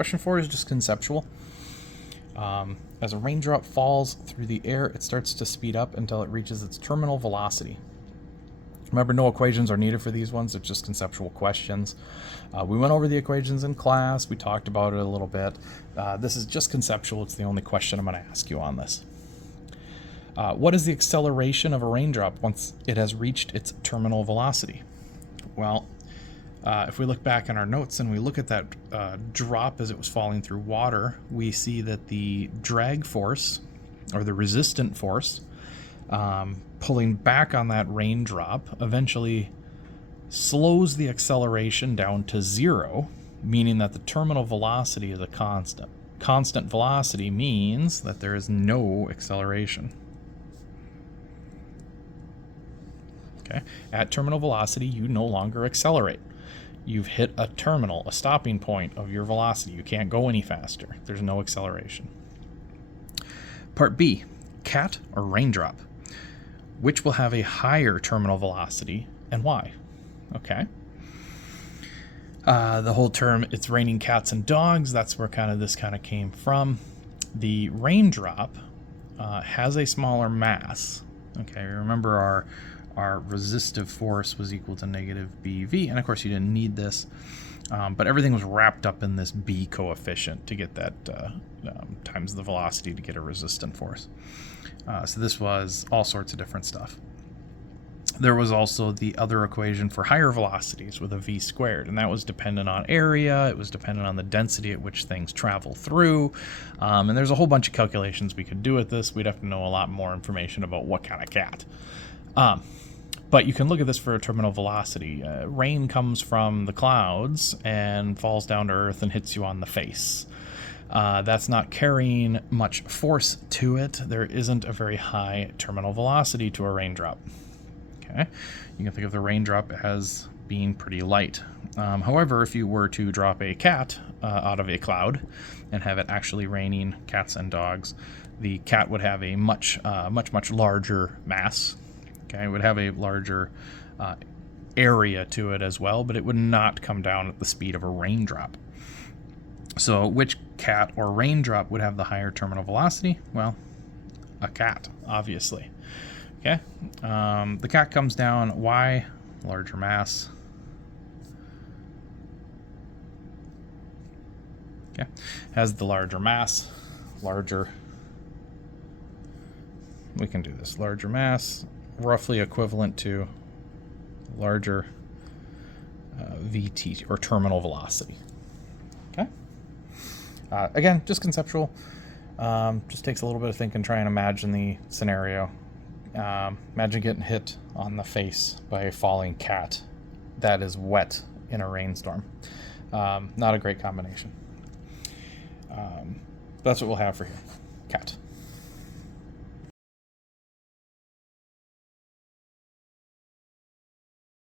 Question 4 is just conceptual. As a raindrop falls through the air, it starts to speed up until it reaches its terminal velocity. Remember, no equations are needed for these ones. It's just conceptual questions. We went over the equations in class. We talked about it a little bit. This is just conceptual. It's the only question I'm going to ask you on this. What is the acceleration of a raindrop once it has reached its terminal velocity? Well, if we look back in our notes and we look at that drop as it was falling through water, we see that the drag force, or the resistant force, pulling back on that raindrop eventually slows the acceleration down to 0, meaning that the terminal velocity is a constant. Constant velocity means that there is no acceleration. Okay. At terminal velocity, you no longer accelerate. You've hit a terminal, a stopping point of your velocity. You can't go any faster. There's no acceleration. Part B, cat or raindrop. Which will have a higher terminal velocity and why? Okay. The whole term, it's raining cats and dogs, that's where this came from. The raindrop has a smaller mass. Okay, remember our resistive force was equal to negative BV, and of course you didn't need this, but everything was wrapped up in this B coefficient to get that times the velocity to get a resistant force. So this was all sorts of different stuff. There was also the other equation for higher velocities with a v squared, and that was dependent on area, it was dependent on the density at which things travel through, and there's a whole bunch of calculations we could do with this. We'd have to know a lot more information about what kind of cat. But you can look at this for a terminal velocity. Rain comes from the clouds and falls down to earth and hits you on the face. That's not carrying much force to it. There isn't a very high terminal velocity to a raindrop. Okay, you can think of the raindrop as being pretty light. However, if you were to drop a cat out of a cloud and have it actually raining cats and dogs, the cat would have a much larger mass. Okay, it would have a larger area to it as well, but it would not come down at the speed of a raindrop. So which cat or raindrop would have the higher terminal velocity? Well, a cat, obviously. Okay, the cat comes down. Why? Larger mass. Okay, has the larger mass, larger. We can do this. Larger mass, roughly equivalent to larger VT, or terminal velocity. Okay. Again, just conceptual. Just takes a little bit of thinking, try and imagine the scenario. Imagine getting hit on the face by a falling cat that is wet in a rainstorm. Not a great combination. That's what we'll have for here.